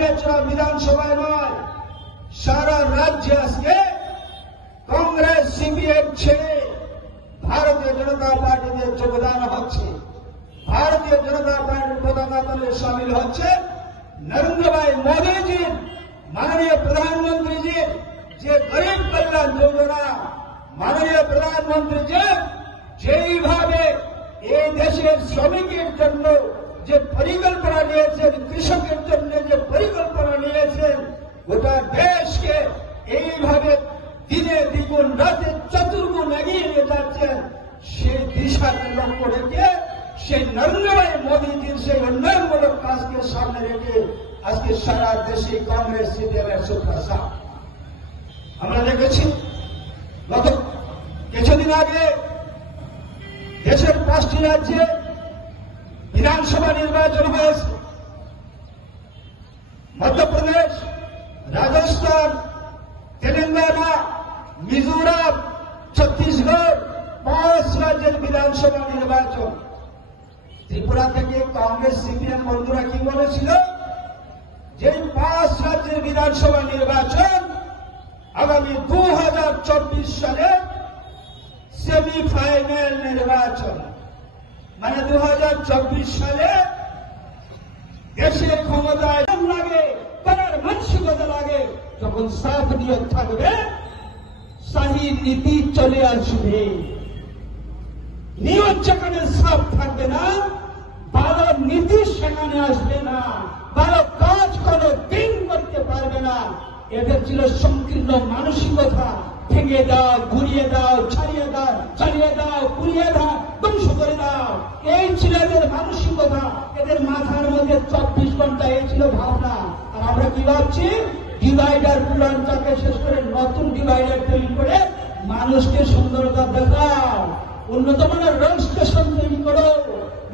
পাঠিয়েছিল বিধানসভায় নয়, সারা রাজ্যে আজকে কংগ্রেস সিপিএম ছেড়ে ভারতীয় জনতা পার্টিতে যোগদান হচ্ছে। ভারতীয় জনতা পার্টির পতাকা তলে সামিল হচ্ছে নরেন্দ্র ভাই মোদীজির, মাননীয় প্রধানমন্ত্রীজির যে গরিব কল্যাণ যোজনা, মাননীয় প্রধানমন্ত্রীজি যেইভাবে এই দেশের শ্রমিকের জন্য যে পরিকল্পনা নিয়েছেন, কৃষকের জন্য যে পরিকল্পনা নিয়েছেন, গোটা দেশকে এইভাবে দিনে দ্বিগুণ রাতে চতুর্গুণ এগিয়ে নিয়ে যাচ্ছেন, সেই দিশাকে লক্ষ্য রেখে সেই নরেন্দ্র ভাই মোদীজির সেই উন্নয়নমূলক কাজকে সামনে রেখে আজকে সারা দেশে কংগ্রেস সিপিএমের সুপ্রসা আমরা দেখেছি। গত কিছুদিন আগে দেশের 5টি রাজ্যে বিধানসভা নির্বাচন হয়েছে। মধ্যপ্রদেশ, রাজস্থান, তেলেঙ্গানা, মিজোরাম, ছত্তিশগড়, 5 রাজ্যের বিধানসভা নির্বাচন। ত্রিপুরা থেকে কংগ্রেস সিপিএম বন্ধুরা কি বলেছিল যে 5 রাজ্যের বিধানসভা নির্বাচন আগামী 2024 সালে সেমিফাইনাল নির্বাচন, মানে 2024 সালে দেশের ক্ষমতায় লাগে, করার মানসিকতা লাগে, যখন সাফ নিয়ত থাকবে শাহী নীতি চলে আসবে। নিয়ত যেখানে সাফ থাকবে না, ভালো নীতি সেখানে আসবে না, ভালো কাজ কোনো দিন করতে পারবে না। এদের ছিল সংকীর্ণ মানসিকতা, ভেঙে দাও, ঘুরিয়ে দাও, ছাড়িয়ে দাও, চালিয়ে দাও, পুড়িয়ে দাও, ধ্বংস করে দাও, এই ছিল এদের মানসিকতা। এদের মাথার মধ্যে 24 ঘন্টা এই ছিল ভাবনা। আর আমরা কি ভাবছি? ডিভাইডার পুরানটাকে শেষ করে নতুন ডিভাইডার তৈরি করে মানুষকে সুন্দরতা দেখাও, উন্নত মানের রেল স্টেশন তৈরি করো,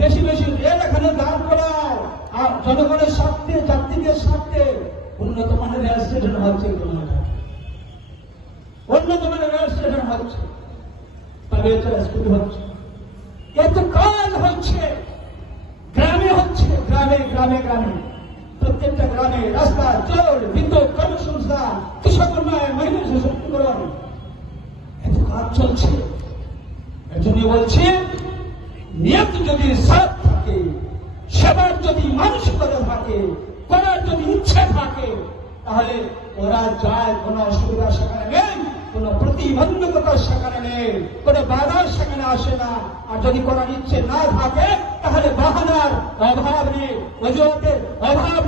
বেশি বেশি রেল এখানে দাঁড় করাও, আর জনগণের স্বার্থে, যাত্রীদের স্বার্থে উন্নত মানের রেল স্টেশন হচ্ছে, উন্নত মানের রেল স্টেশন হচ্ছে, তবে স্কুল হচ্ছে, এত কাজ হচ্ছে, গ্রামে হচ্ছে, গ্রামে গ্রামে গ্রামে, প্রত্যেকটা গ্রামে রাস্তা, জল, বিদ্যুৎ, কর্মসংস্থান, কৃষক উন্নয়ন, মহিলা সশক্তিকরণ, এত কাজ চলছে। এর জন্য বলছি, নিয়ত যদি সাথ থাকে, সেবার যদি মানসিকতা থাকে, করার যদি ইচ্ছা থাকে, তাহলে ওরা যায়, কোনো অসুবিধা সেখানে নেই, কোনো প্রতিবন্ধকতা সেখানে নেই, কোনো বাধা সেখানে আসে না। আর যদি করার ইচ্ছে না থাকে, তাহলে বাহানার অভাব নেই, অজুহাতের অভাব